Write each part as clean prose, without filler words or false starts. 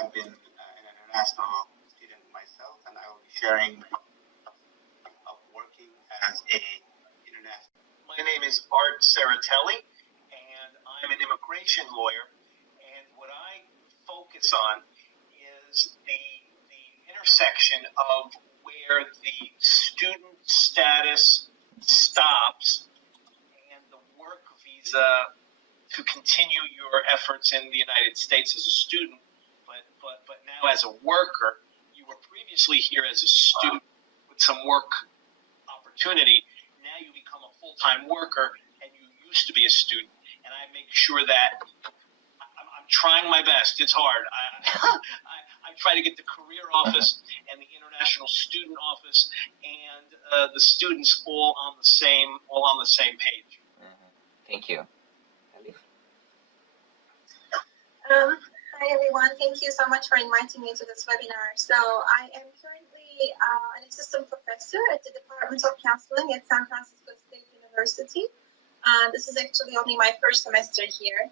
I've been an international student myself, and I will be sharing of working as a international. My name is Art Serratelli, and I'm an immigration lawyer. And what I focus on is the intersection of where the student status stops and the work visa to continue your efforts in the United States as a student, but now as a worker. You were previously here as a student with some work opportunity. Now you become a full-time worker, and you used to be a student. And I make sure that I'm trying my best. It's hard. I try to get the career office and the international student office and the students all on the same page. Thank you. Elif? Hi everyone, thank you so much for inviting me to this webinar. So I am currently an assistant professor at the Department of Counseling at San Francisco State University. This is actually only my first semester here.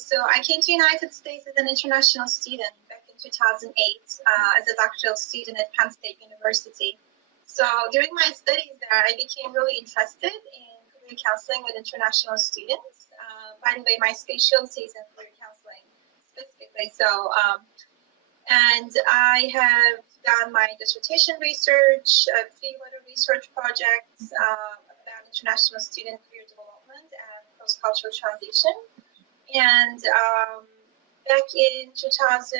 So I came to the United States as an international student back in 2008 as a doctoral student at Penn State University. So during my studies there, I became really interested in career counseling with international students. By the way, my specialty is in career counseling specifically. So, and I have done my dissertation research, a few other research projects about international student career development and cross-cultural transition. And back in 2012,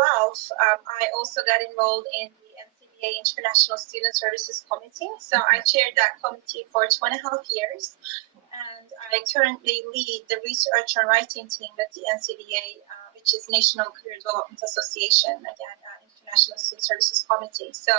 I also got enrolled in the NCDA International Student Services Committee. So I chaired that committee for 2.5 years. And I currently lead the research and writing team at the NCDA, which is National Career Development Association, again, International Student Services Committee. So,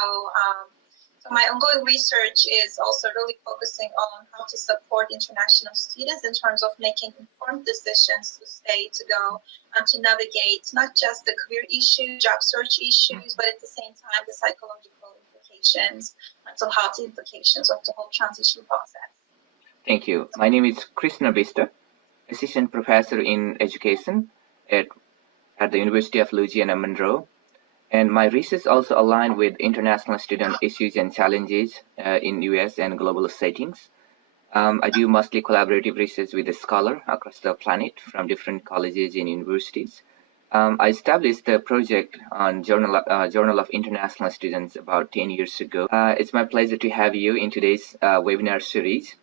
so my ongoing research is also really focusing on how to support international students in terms of making informed decisions to stay, to go, and to navigate not just the career issues, job search issues, but at the same time, the psychological implications, mental health implications of the whole transition process. Thank you. My name is Krishna Bista, Assistant Professor in Education at the University of Louisiana Monroe. And my research also aligned with international student issues and challenges in US and global settings. I do mostly collaborative research with a scholar across the planet from different colleges and universities. I established the project on Journal of International Students about 10 years ago. It's my pleasure to have you in today's webinar series.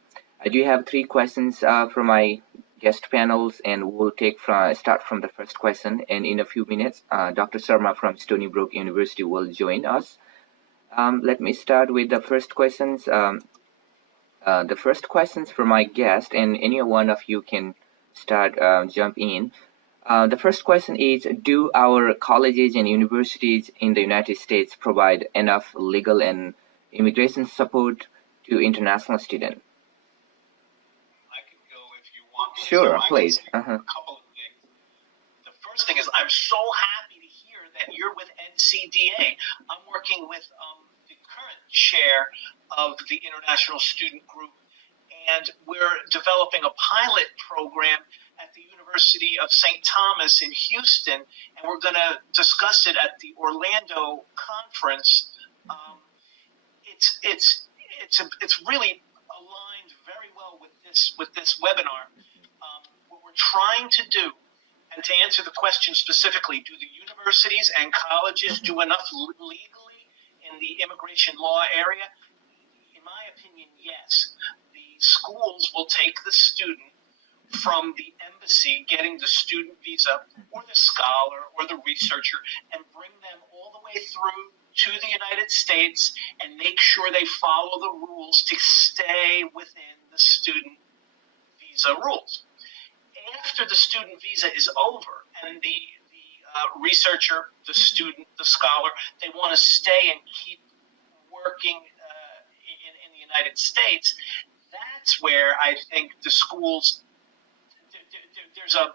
I do have 3 questions from my guest panels, and we'll start from the first question. And in a few minutes, Dr. Sharma from Stony Brook University will join us. Let me start with the first questions. The first questions for my guest, and any one of you can start, jump in. The first question is, do our colleges and universities in the United States provide enough legal and immigration support to international students? Sure, please. A couple of things. The first thing is, I'm so happy to hear that you're with NCDA. I'm working with the current chair of the International Student Group, and we're developing a pilot program at the University of St. Thomas in Houston, and we're going to discuss it at the Orlando conference. It's really aligned very well with this webinar. What we're trying to do, and to answer the question specifically, do the universities and colleges do enough legally in the immigration law area? In my opinion, yes. The schools will take the student from the embassy getting the student visa, or the scholar, or the researcher, and bring them all the way through to the United States and make sure they follow the rules to stay within the student visa rules. After the student visa is over and the researcher, the student, the scholar, they want to stay and keep working in the United States, that's where I think the schools, there's a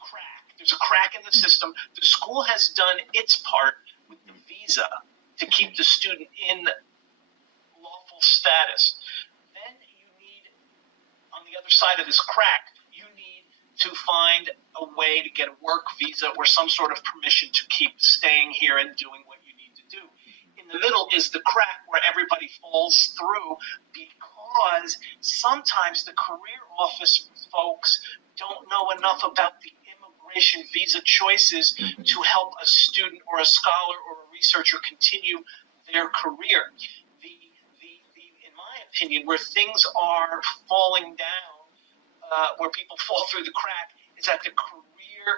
crack. There's a crack in the system. The school has done its part with the visa to keep the student in lawful status. Then you need, on the other side of this crack, you need to find a way to get a work visa or some sort of permission to keep staying here and doing what you need to do. In the middle is the crack where everybody falls through because sometimes the career office folks don't know enough about the immigration visa choices to help a student or a scholar or a researcher continue their career. In my opinion, where things are falling down, where people fall through the crack, is at the career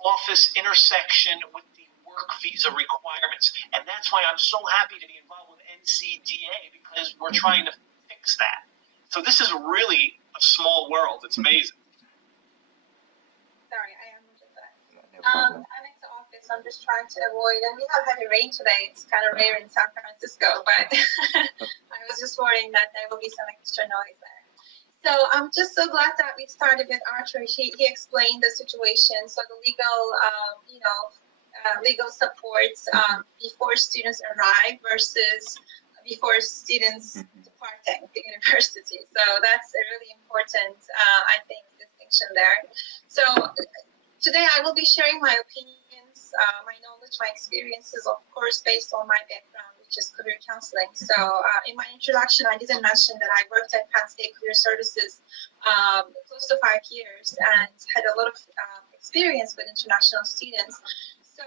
office intersection with the work visa requirements. And that's why I'm so happy to be involved with NCDA, because we're trying to fix that. So this is really a small world. It's amazing. Sorry, I am just I'm in the office. I'm just trying to avoid, and we have heavy rain today. It's kind of rare in San Francisco, but I was just worrying that there will be some extra noise there. So I'm just so glad that we started with Arthur. He explained the situation. So the legal, legal support before students arrive versus before students departing the university. So that's a really important, I think, distinction there. So today I will be sharing my opinions, my knowledge, my experiences, of course, based on my background, which is career counseling. So in my introduction, I didn't mention that I worked at Penn State Career Services close to 5 years and had a lot of experience with international students. So,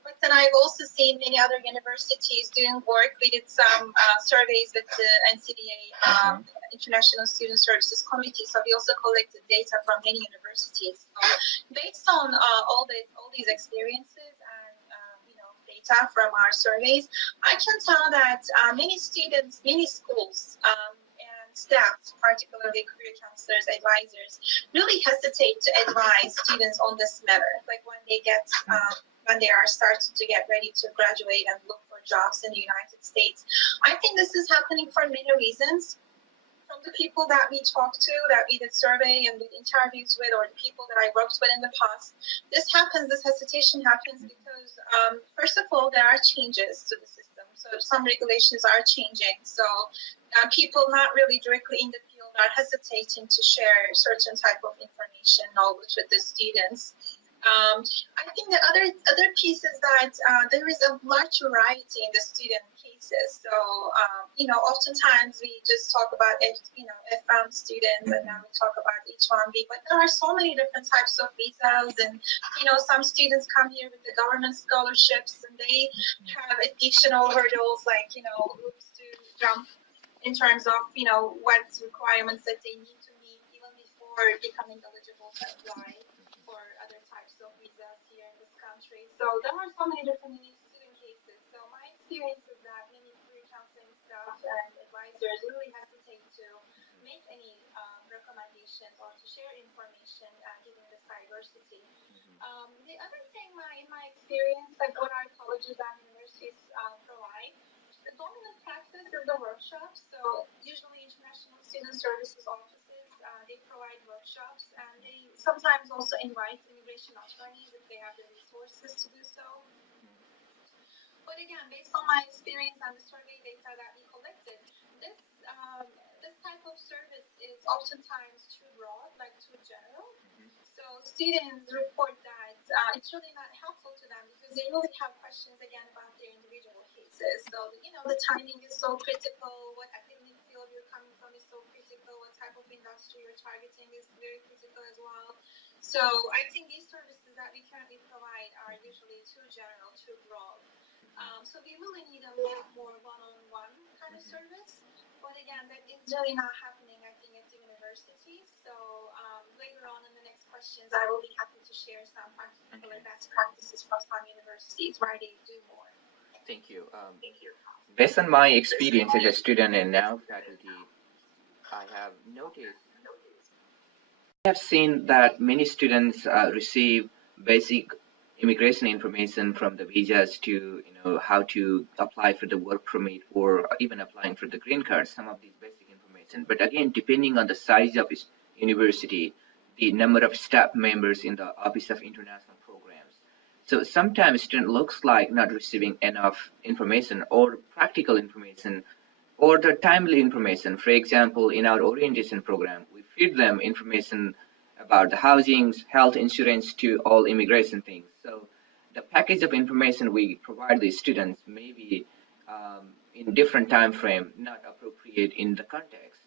but then I've also seen many other universities doing work. We did some surveys with the NCDA, International Student Services Committee. So we also collected data from many universities. So based on all these experiences and data from our surveys, I can tell that many students, many schools, and staff, particularly career counselors, advisors, really hesitate to advise students on this matter. Like when they get, when they are starting to get ready to graduate and look for jobs in the United States. I think this is happening for many reasons. From the people that we talked to, that we did survey and did interviews with, or the people that I worked with in the past, this hesitation happens because, first of all, there are changes to the system. So some regulations are changing. So people not really directly in the field are hesitating to share certain type of information, knowledge with the students. I think the other piece is that there is a large variety in the student cases. So, oftentimes we just talk about, F1 students, and then we talk about H1B, but there are so many different types of visas, and, some students come here with the government scholarships, and they have additional hurdles, like, hoops to jump in terms of, what requirements that they need to meet even before becoming eligible to apply for other types of visas here in this country. So there are so many different unique student cases. So my experience is that many career counseling staff and advisors really hesitate to make any recommendations or to share information given this diversity. The other thing in my experience, like what our colleges and universities provide, the dominant practice is the workshops. So usually international student services offices, they provide workshops, and they sometimes also invite immigration attorneys if they have the resources to do so. But again, based on my experience and the survey data that we collected, this type of service is oftentimes too broad, like too general. So students report that it's really not helpful to them because they really have questions again about their individual cases. So, the timing is so critical, what academic field you're coming from is so critical, what type of industry you're targeting is very critical as well. So I think these services that we currently provide are usually too general, too broad. So we really need a lot more one-on-one kind of service. But again, that is really not happening, I think, at the university. So later on in the next questions, I will be happy to share some particular best practices from some universities where they do more. Thank you. Based on my experience as a student and now faculty, I have seen that many students receive basic immigration information from the visas to how to apply for the work permit or even applying for the green card, some of these basic information. But again, depending on the size of its university, the number of staff members in the Office of International Programs. So sometimes student looks like not receiving enough information or practical information or the timely information. For example, in our orientation program, we feed them information about the housings, health insurance to all immigration things. So the package of information we provide the students may be in different time frame, not appropriate in the context.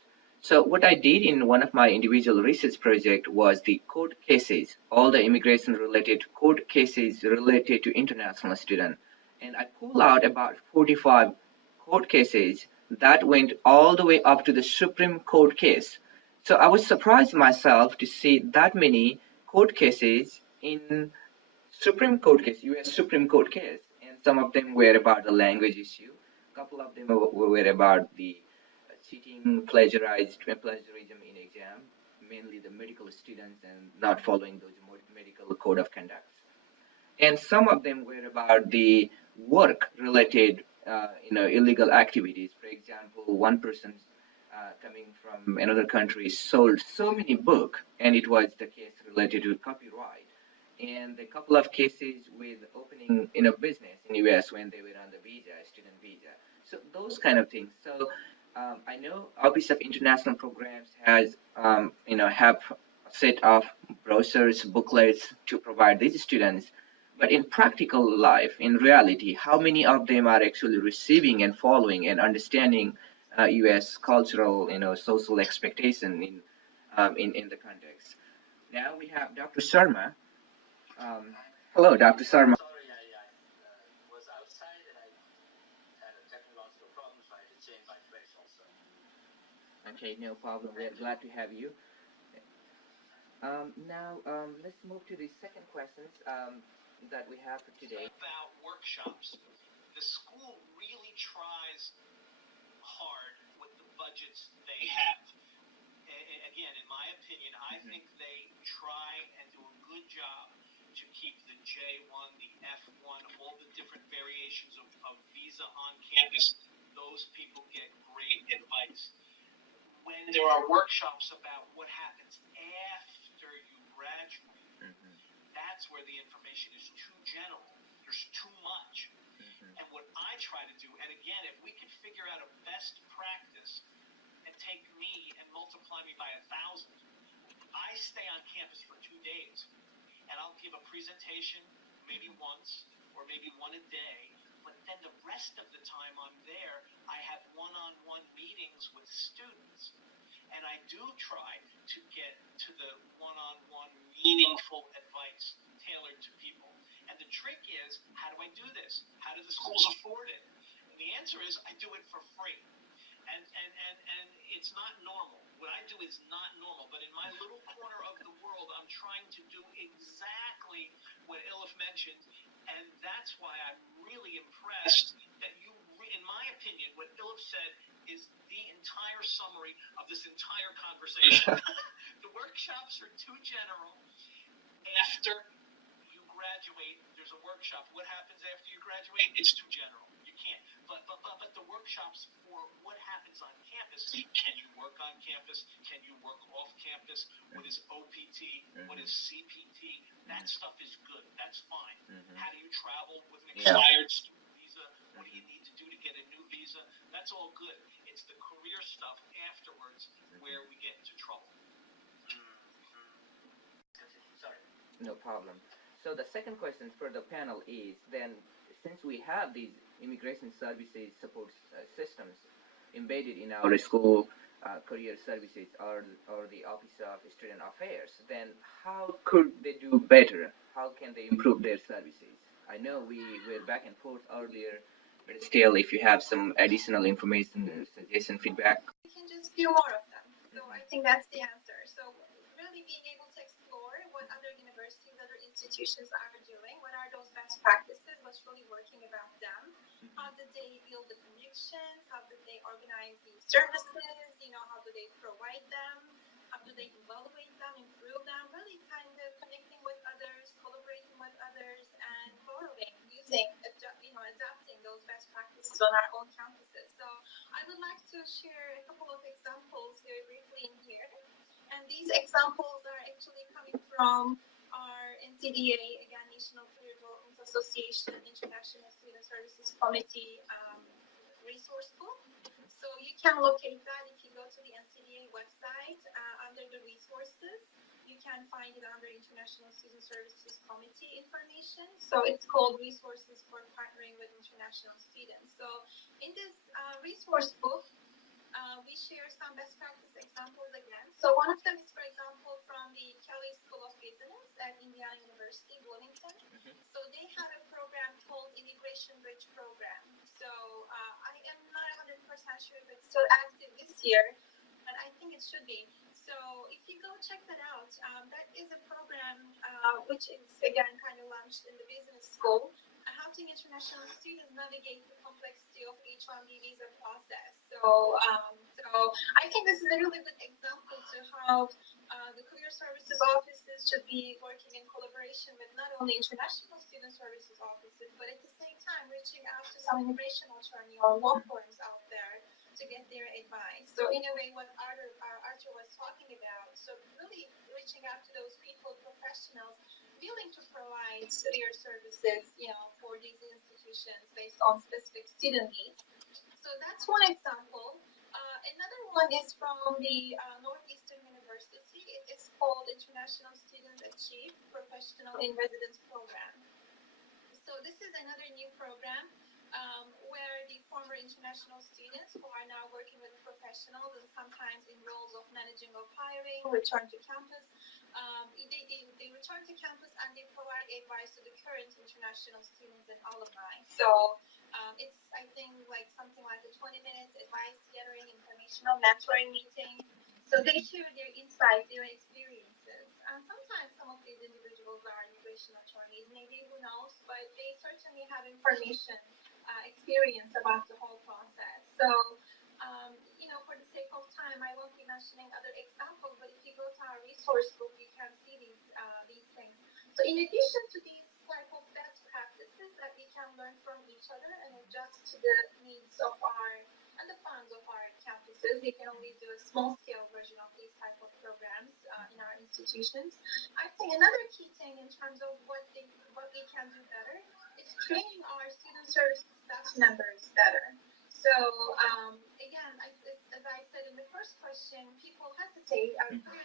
So what I did in one of my individual research project was the court cases, all the immigration related court cases related to international students. And I pulled out about 45 court cases that went all the way up to the Supreme Court case. So I was surprised myself to see that many court cases in Supreme Court case, U.S. Supreme Court case, and some of them were about the language issue. A couple of them were about the cheating, plagiarism in exam, mainly the medical students and not following those medical code of conduct. And some of them were about the work-related, illegal activities. For example, one person coming from another country sold so many books, and it was the case related to copyright. And a couple of cases with opening in a business in US when they were on the visa, student visa. So those kind of things. So I know Office of International Programs has, have a set of brochures, booklets to provide these students. But in practical life, in reality, how many of them are actually receiving and following and understanding U.S. cultural, social expectation in the context? Now we have Dr. Sharma. Hello, Dr. Sharma. Sorry, I was outside and I had a technological problem, so I had to change my place also. Okay, no problem. We're glad to have you. Now, let's move to the second questions that we have for today. About workshops. The school really tries hard with the budgets they have. Again, in my opinion, I think they try and do a good job to keep the J1, the F1, all the different variations of visa on campus. Those people get great advice. When there are workshops about what happens after you graduate, that's where the information is too general. There's too much. And what I try to do, and again, if we can figure out a best practice and take me and multiply me by 1,000, I stay on campus for 2 days and I'll give a presentation maybe once or maybe one a day, but then the rest of the time I'm there, I have one-on-one meetings with students. And I do try to get to the one-on-one meaningful advice tailored to people. And the trick is, how do I do this? How do the schools afford it? And the answer is, I do it for free. And it's not normal. What I do is not normal. But in my little corner of the world, I'm trying to do exactly what Elif mentioned. And that's why I'm really impressed that you, in my opinion, what Elif said is the entire summary of this entire conversation. The workshops are too general. After you graduate, there's a workshop. What happens after you graduate? It's too general. You can't. But the workshops for what happens on campus, can you work on campus? Can you work off campus? What is OPT? What is CPT? That stuff is good. That's fine. How do you travel with an expired student visa? What do you need to do to get a new visa? That's all good. It's the career stuff afterwards where we get into trouble. Sorry. No problem. So the second question for the panel is then, since we have these immigration services support systems embedded in our school career services or the Office of Student Affairs, then how could they do better? How can they improve their services? I know we were back and forth earlier, but still, if you have some additional information, suggestion, feedback. We can just do more of them. So I think that's the answer. So really being able to explore what other universities, other institutions are doing, what are those best practices, what's really working about them, how did they build the connections, how did they organize these services, how do they provide them, how do they evaluate them, improve them, really kind of connecting with others, collaborating with others, and borrowing, using, adapting those best practices on our own campuses. So I would like to share a couple of examples very briefly in here. And these examples are actually coming from our NCDA, again, National Career Development Association, International Student Services Committee resource book. So you can locate that if you go to the NCDA website under the resources. You can find it under International Student Services Committee information. So it's called Resources for Partnering with International Students. So in this resource book, we share some best practice examples again. So one of them is, for example, from the Kelly School of Business at Indiana University, Bloomington. So they have a program called Immigration Bridge Program. So I am not 100% sure if it's still active this year, but I think it should be. So if you go check that out, that is a program which is, again, kind of launched in the business school, helping international students navigate the complexity of H-1B visa process. So I think this is a really good example to how the career services offices should be working in collaboration with not only international student services offices, but at the same time reaching out to some immigration attorney or law firms out there to get their advice. So in a way, what Arthur was talking about, so really reaching out to those people, professionals, willing to provide their services, for these institutions based on specific student needs. So that's one example. Another one is from the Northeastern University. It is called International Students Achieve Professional in Residence Program. So this is another new program where the former international students who are now working with professionals and sometimes in roles of managing or hiring return to campus. They return to campus and they provide advice to the current international students and alumni. So it's, I think, like something like a 20-minute advice gathering, informational mentoring meeting. So they share their insights, their experiences. And sometimes some of these individuals are immigration attorneys, maybe, who knows, but they certainly have information, experience about the whole process. So, for the sake of time, I won't be mentioning other examples, but if you go to our resource book, you can see these things. So in addition to these type of best practices that we can learn from each other and adjust to the needs of and the funds of our campuses, we can always do a small-scale version of these type of programs in our institutions. I think another key thing in terms of what we can do better is training our student service staff members better. So again, as I said in the first question, people hesitate. Career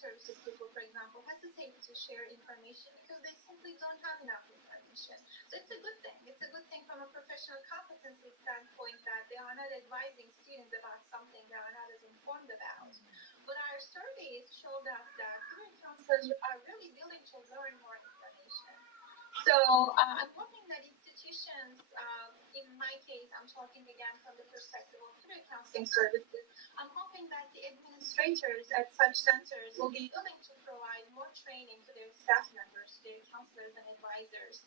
services people, for example, hesitate to share information because they simply don't have enough information. So it's a good thing. It's a good thing from a professional competency standpoint that they are not advising students about something they are not as informed about. But our surveys showed us that career counselors are really willing to learn more information. So I'm hoping that institutions, in my case, I'm talking again from the perspective of career counseling services, I'm hoping that the administrators at such centers will be willing to provide more training to their staff members, their counselors and advisors.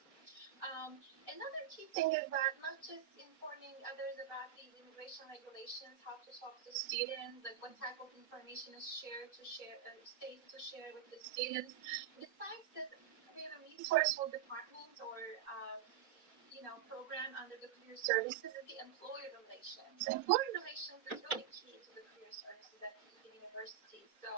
Another key thing is that not just informing others about these immigration regulations, how to talk to students, like what type of information is states to share with the students. Besides this, we have a resourceful department or program under the career services is the employer relations. So employer relations is really key to the career services at the university. So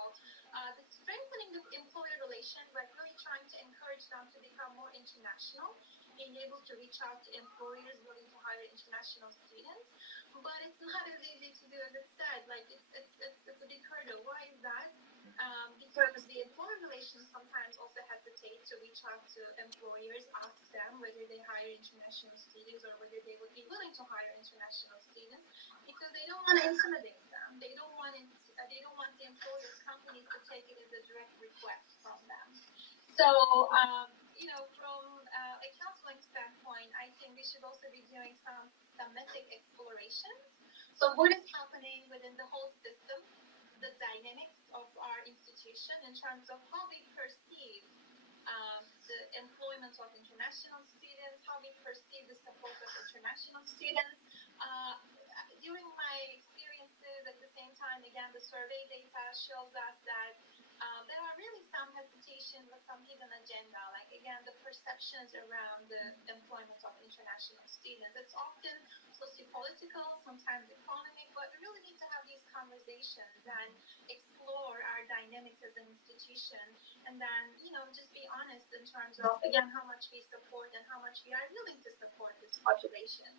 the strengthening the employer relations, like really trying to encourage them to become more international, being able to reach out to employers willing to hire international students. But it's not as easy to do as it said. Like it's a big hurdle. Why is that? Because the employer relations sometimes also hesitate to reach out to employers, ask them whether they hire international students or whether they would be willing to hire international students, because they don't want to intimidate them. They don't want the employers, companies to take it as a direct request from them. So, from a counseling standpoint, I think we should also be doing some systematic explorations. So what is happening within the whole system, the dynamics of our institution in terms of how we perceive the employment of international students, how we perceive the support of international students. During my experiences, at the same time, again, the survey data shows us that there are really some hesitations with some hidden agenda, like, again, the perceptions around the employment of international students. It's often sociopolitical, sometimes economic, but we really need to have these conversations and explore our dynamics as an institution, and then, just be honest in terms of, again, how much we support and how much we are willing to support this population.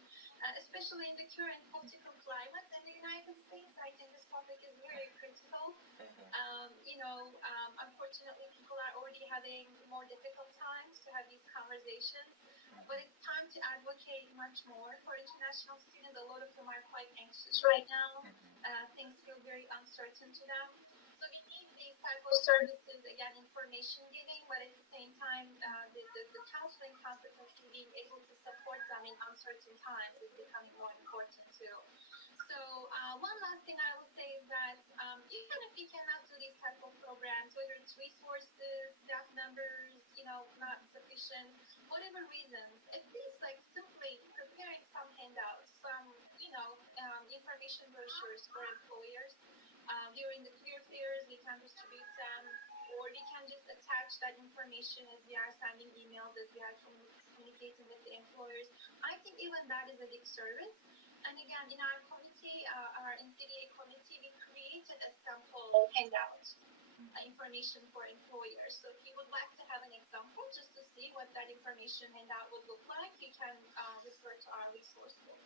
especially in the current political climate in the United States. I think this topic is very critical. Unfortunately, people are already having more difficult times to have these conversations. But it's time to advocate much more for international students. A lot of them are quite anxious right now. Things feel very uncertain to them. So we need these type of services, again, information giving, but at the same time, the counseling competency, being able to support them in uncertain times is becoming more important too. So one last thing I will say is that even if we cannot do these type of programs, whether it's resources, staff members, not sufficient, whatever reasons, at least like simply preparing some handouts, some, information brochures for employers. During the career fairs, we can distribute them, or we can just attach that information as we are sending emails, as we are communicating with the employers. I think even that is a big service. And again, in our committee, our NCDA committee, we created a sample handout information for employers. So if you would like to have an example just to see what that information handout would look like, you can refer to our resource book.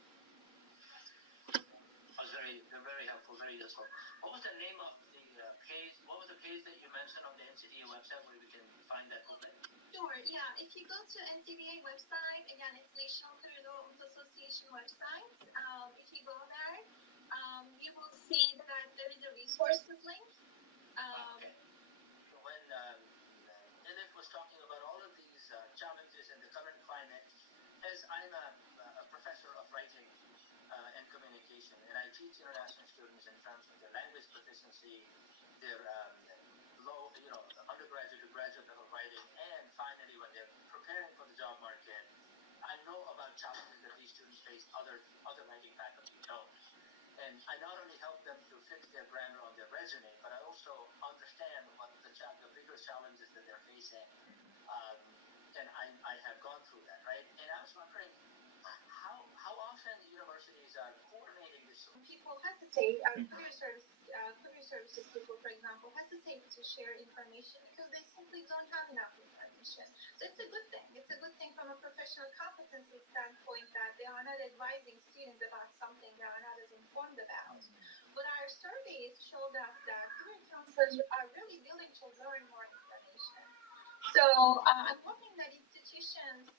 That was very helpful, very useful. What was the name of the page? What was the page that you mentioned on the NCDA website where we can find that booklet? Sure, yeah. If you go to NCDA website, again, it's National Career Development Association website. If you go there, you will see that there is a resources link. Okay. When Elif was talking about all of these challenges in the current climate, as I'm a professor of writing and communication, and I teach international students in terms of their language proficiency, their low, undergraduate to graduate level writing, and finally when they're preparing for the job market, I know about challenges that these students face other writing faculty don't. And I not only help them to fix their grammar on their resume, but I also understand what the bigger challenges that they're facing. And I have gone through that, right? And I was wondering how often universities are coordinating this. People hesitate, career services people, for example, hesitate to share information because they simply don't have enough information. So it's a good thing. It's a good thing from a professional competency standpoint that they are not advising students about something they are not as informed about. But our surveys showed us that career counselors are really willing to learn more information. So I'm hoping that institutions,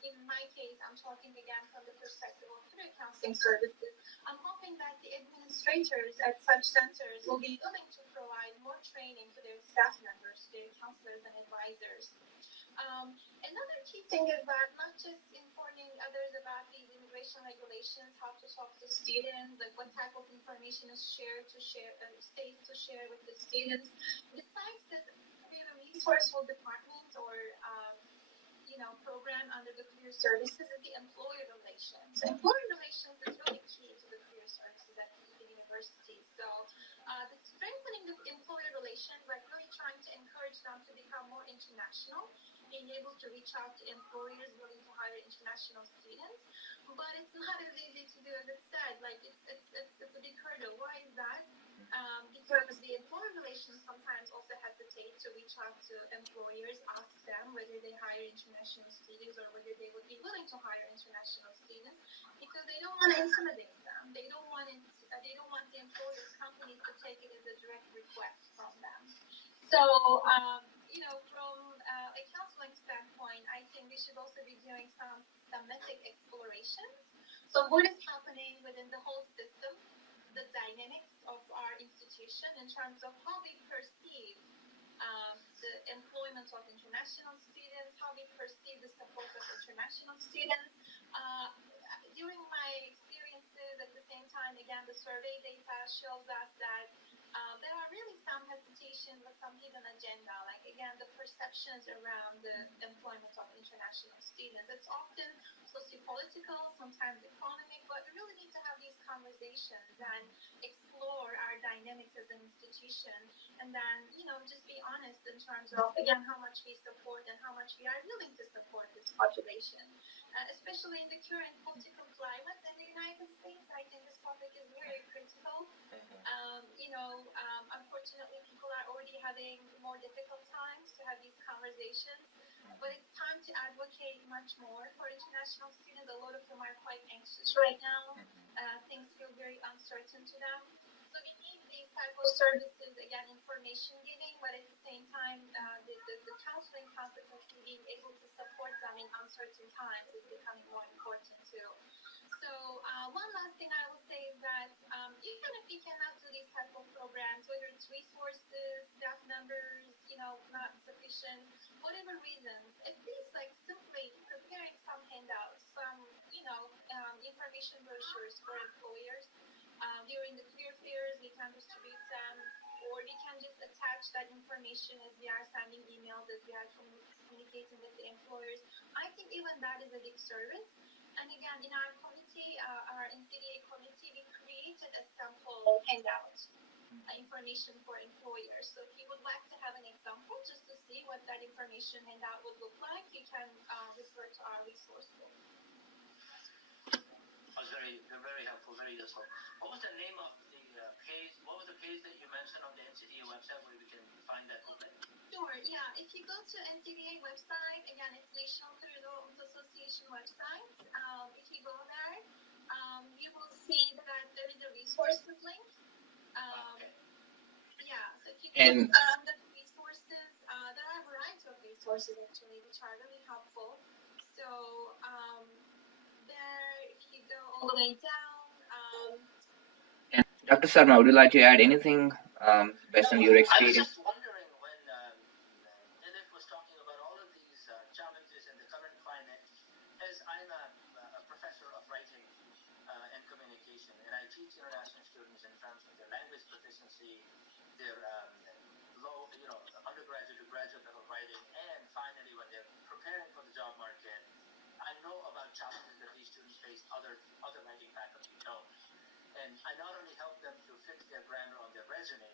in my case, I'm talking again from the perspective of career counseling services, I'm hoping that the administrators at such centers will be willing to provide more training to their staff members, their counselors and advisors. Another key thing is that not just informing others about these immigration regulations, how to talk to students, like what type of information is safe to share with the students. Besides this, we have a resourceful department or program under the career services is the employer relations. Employer relations is really key to the career services at the university. So the strengthening the employer relations, like really trying to encourage them to become more international, being able to reach out to employers willing to hire international students. But it's not as easy to do as it said. Like it's a big hurdle. Why is that? Because the employer relations sometimes also hesitate to reach out to employers, ask them whether they hire international students or whether they would be willing to hire international students, because they don't want to intimidate them. They don't want the employer's company to take it as a direct request from them. So, from a counseling standpoint, I think we should also be doing some thematic explorations. So what is happening within the whole system, the dynamics of our institution in terms of how we perceive the employment of international students, how we perceive the support of international students. During my experiences, at the same time, again, the survey data shows us that there are really some hesitations with some hidden agenda, like, again, the perceptions around the employment of international students. It's often sociopolitical, sometimes economic, but we really need to have these conversations and explore our dynamics as an institution, and then, just be honest in terms of, again, how much we support and how much we are willing to support this population. Especially in the current political climate in the United States, I think this topic is very critical. Unfortunately, people are already having more difficult times to have these conversations, but it's time to advocate much more for international students. A lot of them are quite anxious access right now. Things feel very uncertain to them. So we need these type of services, again, information giving, but at the same time, the counseling competency, being able to support them in uncertain times is becoming more important too. So one last thing I will say is that even if we cannot do these type of programs, whether it's resources, staff members, not sufficient, whatever reasons, at least like simply preparing some handouts, some information brochures for employers. During the career fairs, we can distribute them, or we can just attach that information as we are sending emails, as we are communicating with the employers. I think even that is a big service. And again, in our committee, our NCDA committee, we created a sample handout information for employers. So if you would like to have an example just to see what that information handout would look like, you can refer to our resource book. That was very, very helpful, very useful. What was the name of the page? What was the page that you mentioned on the NCDA website where we can find that booklet? Sure, yeah. If you go to NCDA website, again, it's National Career Development Association website. If you go there, you will see that there is a resources link. Okay. Yeah, so if you click the resources, there are a variety of resources actually, which are really helpful. So there, if you go all the way down. Dr. Sharma, would you like to add anything based on your I was experience? just wondering when Elif was talking about all of these challenges in the current climate, as I'm a professor of writing and communication, and I teach international students in terms of their language proficiency, their undergraduate to graduate level writing, and finally when they're preparing for the job market, I know about challenges that these students face other writing faculty don't. And I not only help them to fix their grammar on their resume,